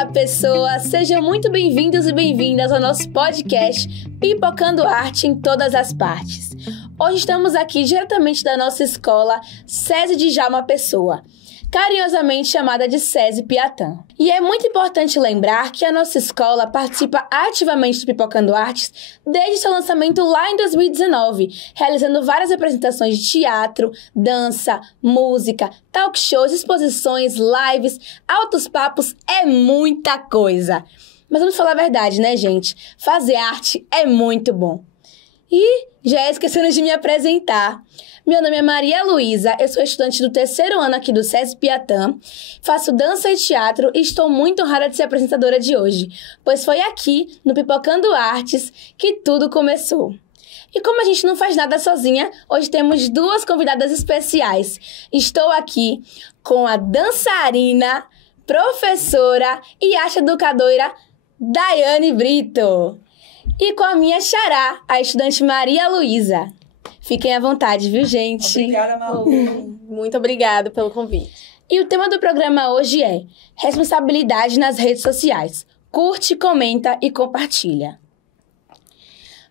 Olá, pessoas! Sejam muito bem-vindos e bem-vindas ao nosso podcast Pipocando Arte em Todas as Partes. Hoje estamos aqui diretamente da nossa escola SESI Djalma Pessoa, carinhosamente chamada de SESI Piatã. E é muito importante lembrar que a nossa escola participa ativamente do Pipocando Artes desde seu lançamento lá em 2019, realizando várias apresentações de teatro, dança, música, talk shows, exposições, lives, altos papos, é muita coisa. Mas vamos falar a verdade, né, gente? Fazer arte é muito bom. E já esquecendo de me apresentar. Meu nome é Maria Luísa, eu sou estudante do 3º ano aqui do SESI Piatã, faço dança e teatro e estou muito honrada de ser apresentadora de hoje, pois foi aqui, no Pipocando Artes, que tudo começou. E como a gente não faz nada sozinha, hoje temos duas convidadas especiais. Estou aqui com a dançarina, professora e arte educadora Daiane Brito. E com a minha xará, a estudante Maria Luísa. Fiquem à vontade, viu, gente? Obrigada, Malu. Muito obrigada pelo convite. E o tema do programa hoje é responsabilidade nas redes sociais. Curte, comenta e compartilha.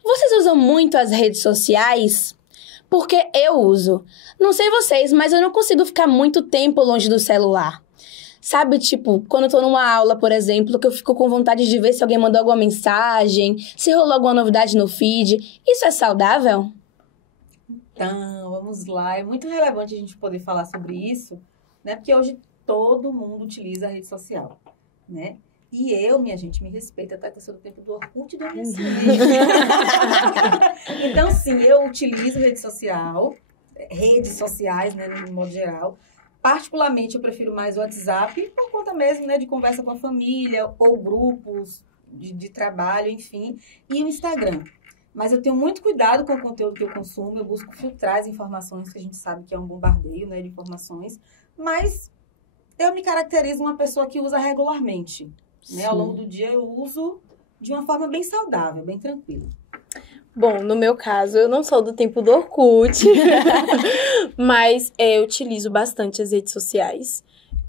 Vocês usam muito as redes sociais? Porque eu uso. Não sei vocês, mas eu não consigo ficar muito tempo longe do celular. Sabe, tipo, quando eu tô numa aula, por exemplo, que eu fico com vontade de ver se alguém mandou alguma mensagem, se rolou alguma novidade no feed. Isso é saudável? Então, vamos lá. É muito relevante a gente poder falar sobre isso, né? Porque hoje todo mundo utiliza a rede social, né? E eu, minha gente, me respeita, tá? Que eu sou do tempo do Orkut e do MSN. Então, sim, eu utilizo redes sociais, né, no modo geral. Particularmente, eu prefiro mais o WhatsApp, por conta mesmo, né, de conversa com a família, ou grupos de trabalho, enfim. E o Instagram. Mas eu tenho muito cuidado com o conteúdo que eu consumo, eu busco filtrar as informações, que a gente sabe que é um bombardeio, né, de informações. Mas eu me caracterizo uma pessoa que usa regularmente, né? Ao longo do dia eu uso de uma forma bem saudável, bem tranquila. Bom, no meu caso, eu não sou do tempo do Orkut, mas eu utilizo bastante as redes sociais.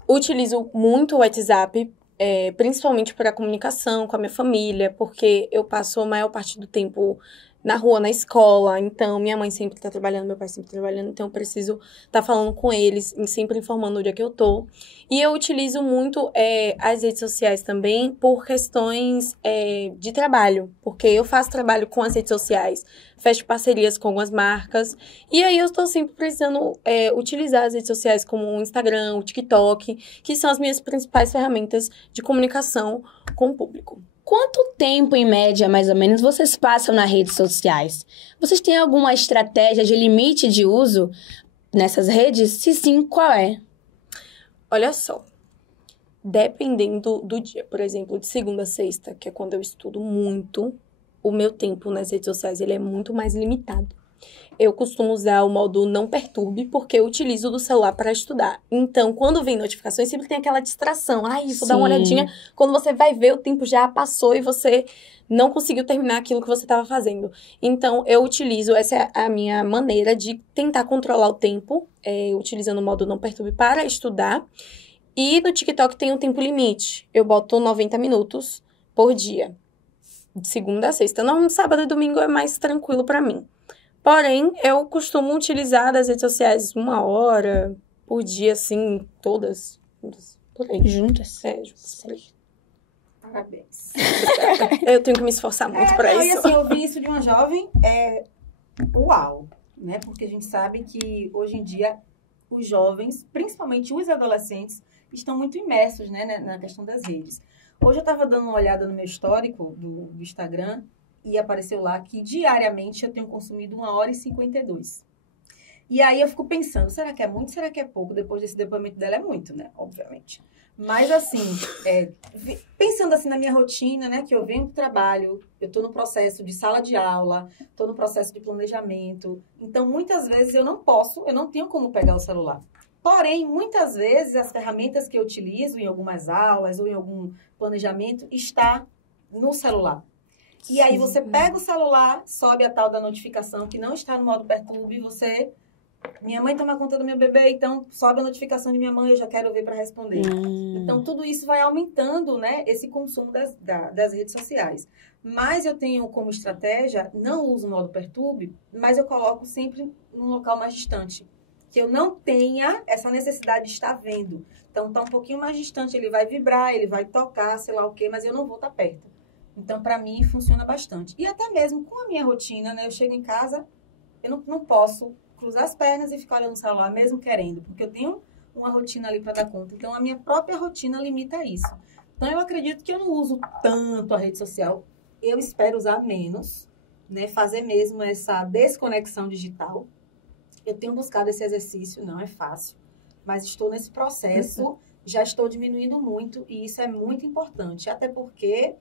Utilizo muito o WhatsApp, principalmente para comunicação com a minha família, porque eu passo a maior parte do tempo na rua, na escola, então minha mãe sempre tá trabalhando, meu pai sempre trabalhando, então eu preciso estar falando com eles, sempre informando onde é que eu tô. E eu utilizo muito as redes sociais também por questões de trabalho, porque eu faço trabalho com as redes sociais, fecho parcerias com algumas marcas, e aí eu estou sempre precisando utilizar as redes sociais como o Instagram, o TikTok, que são as minhas principais ferramentas de comunicação com o público. Quanto tempo, em média, mais ou menos, vocês passam nas redes sociais? Vocês têm alguma estratégia de limite de uso nessas redes? Se sim, qual é? Olha só, dependendo do dia, por exemplo, de segunda a sexta, que é quando eu estudo muito, o meu tempo nas redes sociais ele é muito mais limitado. Eu costumo usar o modo não perturbe, porque eu utilizo do celular para estudar. Então, quando vem notificações, sempre tem aquela distração. Vou dar uma olhadinha. Quando você vai ver, o tempo já passou e você não conseguiu terminar aquilo que você estava fazendo. Então, eu utilizo, essa é a minha maneira de tentar controlar o tempo, utilizando o modo não perturbe para estudar. E no TikTok tem um tempo limite. Eu boto 90 minutos por dia, de segunda a sexta. Não, sábado e domingo é mais tranquilo para mim. Porém, eu costumo utilizar as redes sociais 1 hora por dia, assim, todas por aí. Juntas? Juntas por aí. Parabéns. Eu tenho que me esforçar muito para isso. E assim, eu vi isso de uma jovem, uau, né? Porque a gente sabe que hoje em dia os jovens, principalmente os adolescentes, estão muito imersos, né, na questão das redes. Hoje eu estava dando uma olhada no meu histórico do Instagram, e apareceu lá que diariamente eu tenho consumido 1h52. E aí eu fico pensando, será que é muito, será que é pouco? Depois desse depoimento dela é muito, né? Obviamente. Mas assim, pensando assim na minha rotina, né? Que eu venho pro trabalho, eu tô no processo de sala de aula, tô no processo de planejamento. Então, muitas vezes eu não tenho como pegar o celular. Porém, muitas vezes as ferramentas que eu utilizo em algumas aulas ou em algum planejamento está no celular. E aí você pega o celular, sobe a tal da notificação que não está no modo perturbe e você Minha mãe toma conta do meu bebê, então sobe a notificação de minha mãe, eu já quero ver para responder. Então, tudo isso vai aumentando, né, esse consumo das redes sociais. Mas eu tenho como estratégia, não uso o modo perturbe, mas eu coloco sempre num local mais distante. Que eu não tenha essa necessidade de estar vendo. Então, tá um pouquinho mais distante, ele vai vibrar, ele vai tocar, sei lá o quê, mas eu não vou estar perto. Então, para mim, funciona bastante. E até mesmo com a minha rotina, né, eu chego em casa, eu não posso cruzar as pernas e ficar olhando o celular, mesmo querendo, porque eu tenho uma rotina ali para dar conta. Então, a minha própria rotina limita isso. Então, eu acredito que eu não uso tanto a rede social. Eu espero usar menos, né? Fazer mesmo essa desconexão digital. Eu tenho buscado esse exercício, não é fácil, mas estou nesse processo, já estou diminuindo muito, e isso é muito importante. Até porque,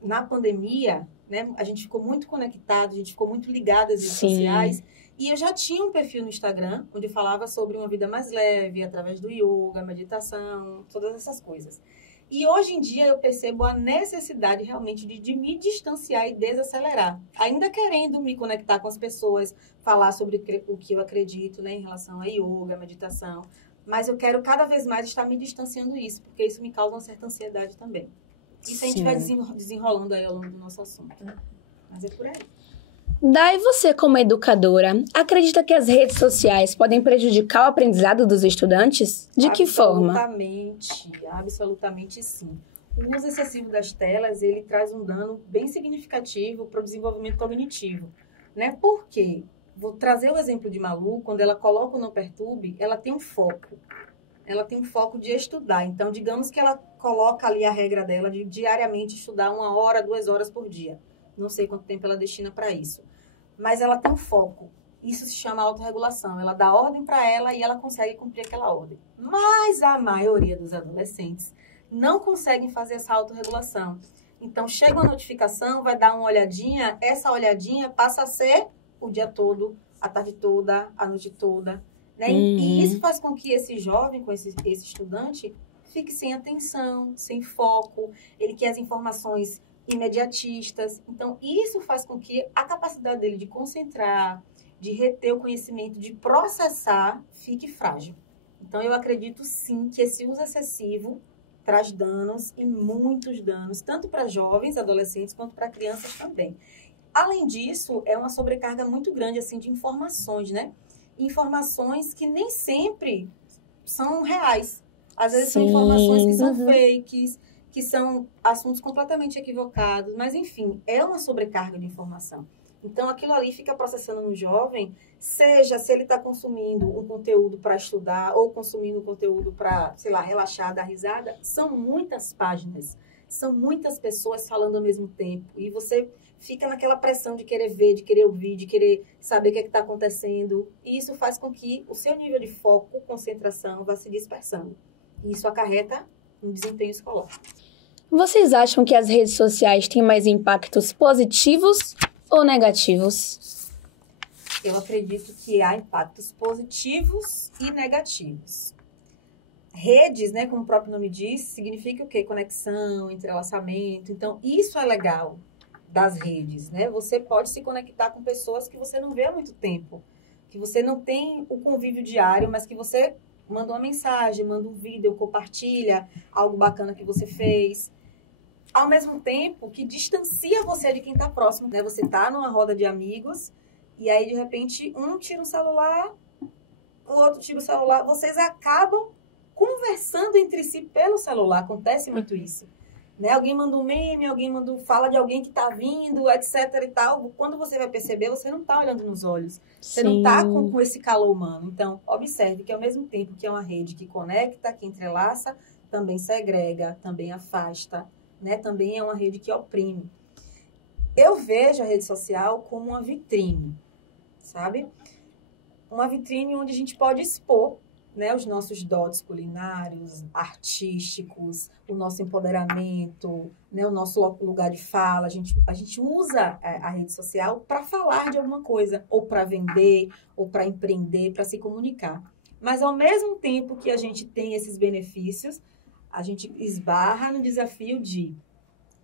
na pandemia, né, a gente ficou muito conectado, a gente ficou muito ligado às redes sociais. E eu já tinha um perfil no Instagram, onde eu falava sobre uma vida mais leve, através do yoga, meditação, todas essas coisas. E hoje em dia eu percebo a necessidade realmente de me distanciar e desacelerar. Ainda querendo me conectar com as pessoas, falar sobre o que eu acredito, né, em relação a yoga, meditação. Mas eu quero cada vez mais estar me distanciando disso, porque isso me causa uma certa ansiedade também. Isso a gente vai desenrolando aí ao longo do nosso assunto. Mas é por aí. Daí você, como educadora, acredita que as redes sociais podem prejudicar o aprendizado dos estudantes? De que forma? Absolutamente sim. O uso excessivo das telas, ele traz um dano bem significativo para o desenvolvimento cognitivo, né? Por quê? Vou trazer o exemplo de Malu, quando ela coloca o Não Perturbe, ela tem um foco. Ela tem um foco de estudar. Então, digamos que ela coloca ali a regra dela de diariamente estudar 1 hora, 2 horas por dia. Não sei quanto tempo ela destina para isso. Mas ela tem um foco. Isso se chama autorregulação. Ela dá ordem para ela e ela consegue cumprir aquela ordem. Mas a maioria dos adolescentes não conseguem fazer essa autorregulação. Então, chega uma notificação, vai dar uma olhadinha, essa olhadinha passa a ser o dia todo, a tarde toda, a noite toda. Né? E isso faz com que esse jovem, com esse estudante, fique sem atenção, sem foco. Ele quer as informações imediatistas. Então, isso faz com que a capacidade dele de concentrar, de reter o conhecimento, de processar, fique frágil. Então, eu acredito, sim, que esse uso excessivo traz danos, e muitos danos, tanto para jovens, adolescentes, quanto para crianças também. Além disso, é uma sobrecarga muito grande, assim, de informações, né? Informações que nem sempre são reais. Às vezes são informações que são fakes, que são assuntos completamente equivocados, mas, enfim, é uma sobrecarga de informação. Então, aquilo ali fica processando no jovem, seja se ele está consumindo um conteúdo para estudar ou consumindo um conteúdo para, sei lá, relaxar, dar risada. São muitas páginas, são muitas pessoas falando ao mesmo tempo. E você fica naquela pressão de querer ver, de querer ouvir, de querer saber o que está acontecendo. E isso faz com que o seu nível de foco, concentração, vá se dispersando. E isso acarreta no desempenho escolar. Vocês acham que as redes sociais têm mais impactos positivos ou negativos? Eu acredito que há impactos positivos e negativos. Redes, né, como o próprio nome diz, significa o quê? Conexão, entrelaçamento. Então, isso é legal das redes, né? Você pode se conectar com pessoas que você não vê há muito tempo, que você não tem o convívio diário, mas que você manda uma mensagem, manda um vídeo, compartilha algo bacana que você fez. Ao mesmo tempo que distancia você de quem está próximo, né? Você está numa roda de amigos e aí, de repente, um tira o celular, o outro tira o celular. Vocês acabam conversando entre si pelo celular. Acontece muito isso. Né? Alguém manda um meme, fala de alguém que está vindo, etc e tal. Quando você vai perceber, você não está olhando nos olhos. Você não está com esse calor humano. Então, observe que ao mesmo tempo que é uma rede que conecta, que entrelaça, também segrega, também afasta, né? Também é uma rede que oprime. Eu vejo a rede social como uma vitrine, sabe? Uma vitrine onde a gente pode expor, né, os nossos dotes culinários, artísticos, o nosso empoderamento, né, o nosso lugar de fala. A gente usa a rede social para falar de alguma coisa, ou para vender, ou para empreender, para se comunicar. Mas, ao mesmo tempo que a gente tem esses benefícios, a gente esbarra no desafio de...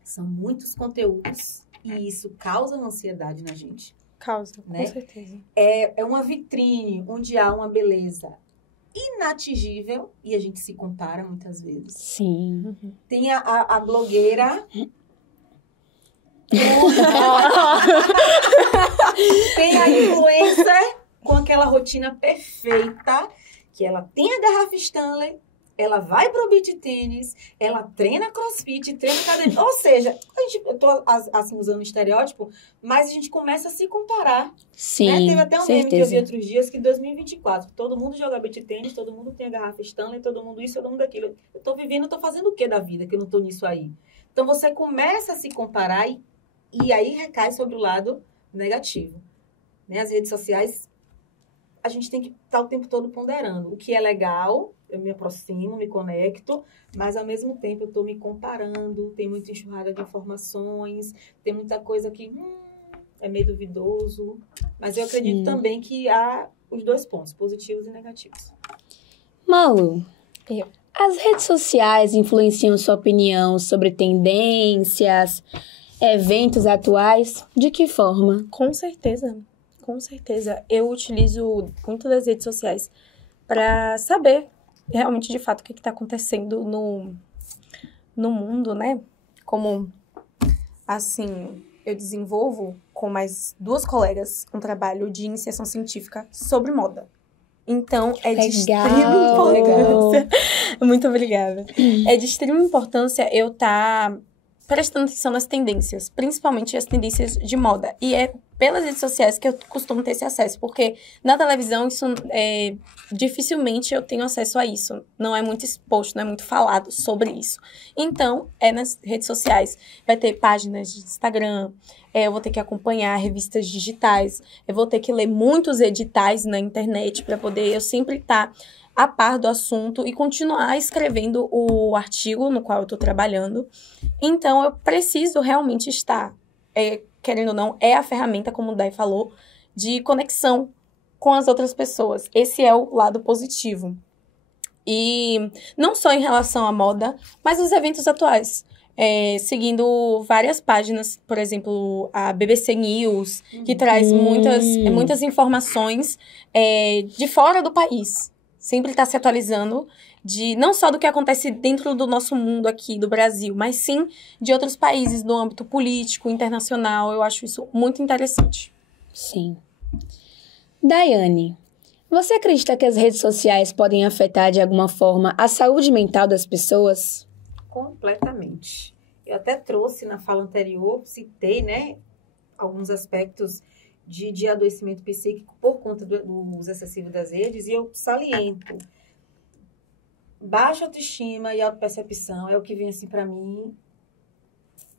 São muitos conteúdos e isso causa uma ansiedade na gente. Causa, né? com certeza. É uma vitrine onde há uma beleza inatingível e a gente se compara muitas vezes. Sim. Tem a blogueira... Tem a influencer com aquela rotina perfeita, que ela tem a garrafa Stanley, ela vai pro beach tênis, ela treina crossfit, treina academia. Ou seja, eu tô assim usando um estereótipo, mas a gente começa a se comparar. Sim, Né? Teve até um meme que eu vi certeza. outros dias, que em 2024, todo mundo joga beach tênis, todo mundo tem a garrafa Stanley, todo mundo isso, todo mundo aquilo. Eu tô vivendo, eu tô fazendo o que da vida, que eu não tô nisso aí? Então, você começa a se comparar e aí recai sobre o lado negativo. Né? As redes sociais, a gente tem que estar o tempo todo ponderando. O que é legal, eu me aproximo, me conecto, mas ao mesmo tempo eu estou me comparando, tem muita enxurrada de informações, tem muita coisa que é meio duvidoso. Mas eu acredito também que há os dois pontos, positivos e negativos. Malu, as redes sociais influenciam sua opinião sobre tendências, eventos atuais? De que forma? Com certeza. Com certeza. Eu utilizo muito das redes sociais para saber realmente, de fato, o que está acontecendo no mundo, né? Como, assim, eu desenvolvo com mais 2 colegas um trabalho de iniciação científica sobre moda. Então, é de extrema importância. Muito obrigada. É de extrema importância eu estar prestando atenção nas tendências, principalmente as tendências de moda. E é pelas redes sociais que eu costumo ter esse acesso, porque na televisão isso dificilmente eu tenho acesso a isso. Não é muito exposto, não é muito falado sobre isso. Então, é nas redes sociais. Vai ter páginas de Instagram, eu vou ter que acompanhar revistas digitais, eu vou ter que ler muitos editais na internet para poder eu sempre estar a par do assunto e continuar escrevendo o artigo no qual eu estou trabalhando. Então, eu preciso realmente estar, querendo ou não, é a ferramenta, como o Dai falou, de conexão com as outras pessoas. Esse é o lado positivo. E não só em relação à moda, mas os eventos atuais. Seguindo várias páginas, por exemplo, a BBC News, que traz muitas informações de fora do país. Sempre está se atualizando não só do que acontece dentro do nosso mundo aqui, do Brasil, mas sim de outros países, no âmbito político, internacional. Eu acho isso muito interessante. Sim. Daiane, você acredita que as redes sociais podem afetar de alguma forma a saúde mental das pessoas? Completamente. Eu até trouxe na fala anterior, citei, né, alguns aspectos de adoecimento psíquico por conta do uso excessivo das redes, e eu saliento. Baixa autoestima e autopercepção é o que vem, assim, para mim,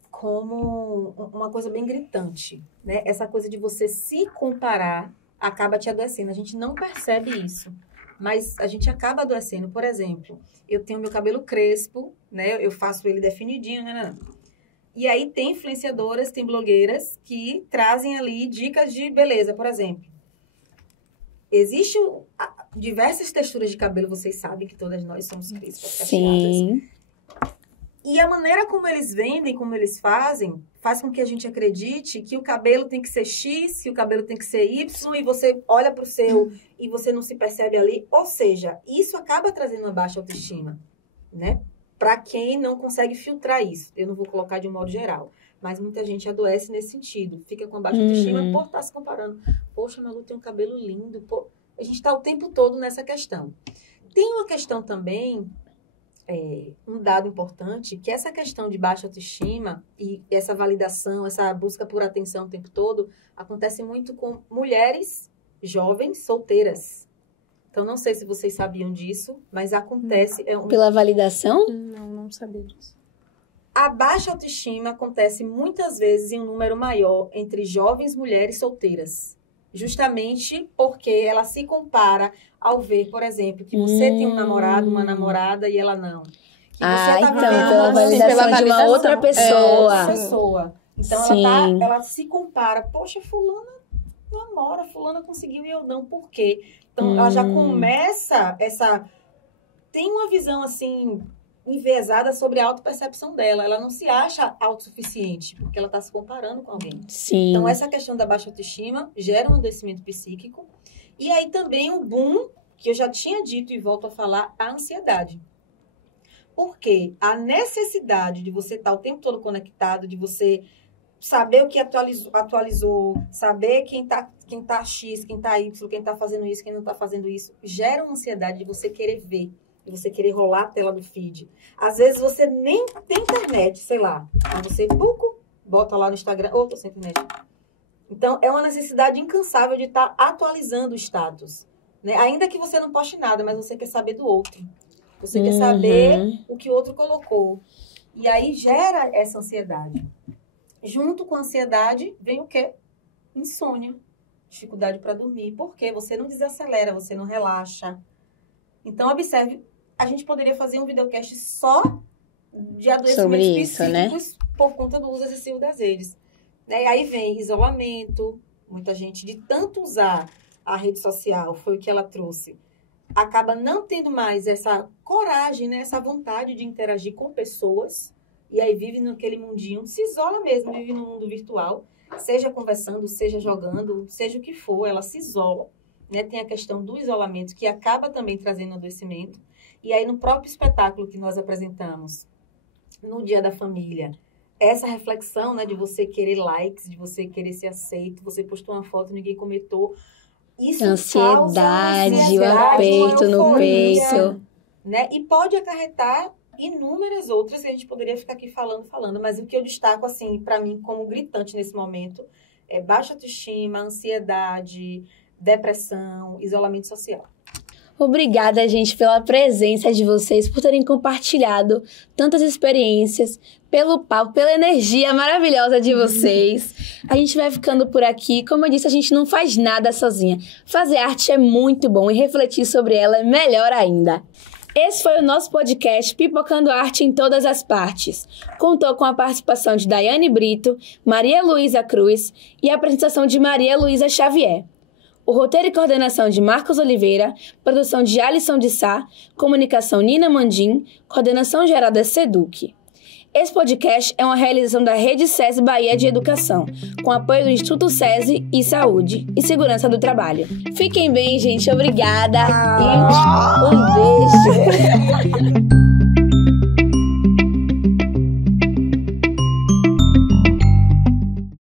como uma coisa bem gritante, né? Essa coisa de você se comparar acaba te adoecendo. A gente não percebe isso, mas a gente acaba adoecendo. Por exemplo, eu tenho meu cabelo crespo, né? Eu faço ele definidinho, né? E aí tem influenciadoras, tem blogueiras que trazem ali dicas de beleza, por exemplo. Existem diversas texturas de cabelo, vocês sabem que todas nós somos crespas, cacheadas. Sim. E a maneira como eles vendem, como eles fazem, faz com que a gente acredite que o cabelo tem que ser X, que o cabelo tem que ser Y, e você olha para o seu e você não se percebe ali. Ou seja, isso acaba trazendo uma baixa autoestima, né? Para quem não consegue filtrar isso. Eu não vou colocar de um modo geral. Mas muita gente adoece nesse sentido. Fica com baixa autoestima por estar se comparando. Poxa, Malu tem um cabelo lindo. Pô. A gente está o tempo todo nessa questão. Tem uma questão também, um dado importante, que essa questão de baixa autoestima e essa validação, essa busca por atenção o tempo todo, acontece muito com mulheres jovens solteiras. Então, não sei se vocês sabiam disso, mas acontece... Pela validação? Não sabia disso. A baixa autoestima acontece muitas vezes em um número maior entre jovens mulheres solteiras. Justamente porque ela se compara ao ver, por exemplo, que você tem um namorado, uma namorada e ela não. Que você então, vivendo pela validação de uma outra pessoa. Então, ela se compara. Poxa, fulana namora, fulana conseguiu e eu não. Por quê? Então, ela já começa tem uma visão, assim, enviesada sobre a autopercepção dela. Ela não se acha autossuficiente, porque ela está se comparando com alguém. Sim. Então, essa questão da baixa autoestima gera um adoecimento psíquico. E aí também o boom, que eu já tinha dito e volto a falar, a ansiedade. Porque a necessidade de você estar o tempo todo conectado, de você saber o que atualizou, saber quem tá X, quem tá Y, quem tá fazendo isso, quem não tá fazendo isso, gera uma ansiedade de você querer ver, de você querer rolar a tela do feed. Às vezes você nem tem internet, sei lá, aí você bota lá no Instagram, tô sem internet. Então, é uma necessidade incansável de estar atualizando o status, né? Ainda que você não poste nada, mas você quer saber do outro. Você quer saber o que o outro colocou. E aí gera essa ansiedade. Junto com a ansiedade, vem o quê? Insônia. Dificuldade para dormir. Porque você não desacelera, você não relaxa. Então, observe, a gente poderia fazer um videocast só de adoecimentos psíquicos, né? Por conta do uso excessivo das redes. E aí vem isolamento. Muita gente, de tanto usar a rede social, foi o que ela trouxe, acaba não tendo mais essa coragem, né? Essa vontade de interagir com pessoas, e aí vive naquele mundinho, se isola mesmo, vive no mundo virtual, seja conversando, seja jogando, seja o que for, ela se isola, né? Tem a questão do isolamento, que acaba também trazendo adoecimento, e aí no próprio espetáculo que nós apresentamos, no Dia da Família, essa reflexão, né, de você querer likes, de você querer ser aceito, você postou uma foto, ninguém comentou, isso ansiedade, o aperto no peito. Né? E pode acarretar inúmeras outras que a gente poderia ficar aqui falando. Mas o que eu destaco, assim, para mim, como gritante nesse momento, é baixa autoestima, ansiedade, depressão, isolamento social. Obrigada, gente, pela presença de vocês, por terem compartilhado tantas experiências, pelo papo, pela energia maravilhosa de vocês. A gente vai ficando por aqui. Como eu disse, a gente não faz nada sozinha. Fazer arte é muito bom e refletir sobre ela é melhor ainda. Esse foi o nosso podcast Pipocando Arte em Todas as Partes. Contou com a participação de Daiane Brito, Maria Luísa Cruz e a apresentação de Maria Luísa Xavier. O roteiro e coordenação de Marcos Oliveira, produção de Alisson de Sá, comunicação Nina Mandim, coordenação geral da Seduc. Esse podcast é uma realização da Rede SESI Bahia de Educação, com apoio do Instituto SESI e Saúde e Segurança do Trabalho. Fiquem bem, gente. Obrigada. E um beijo.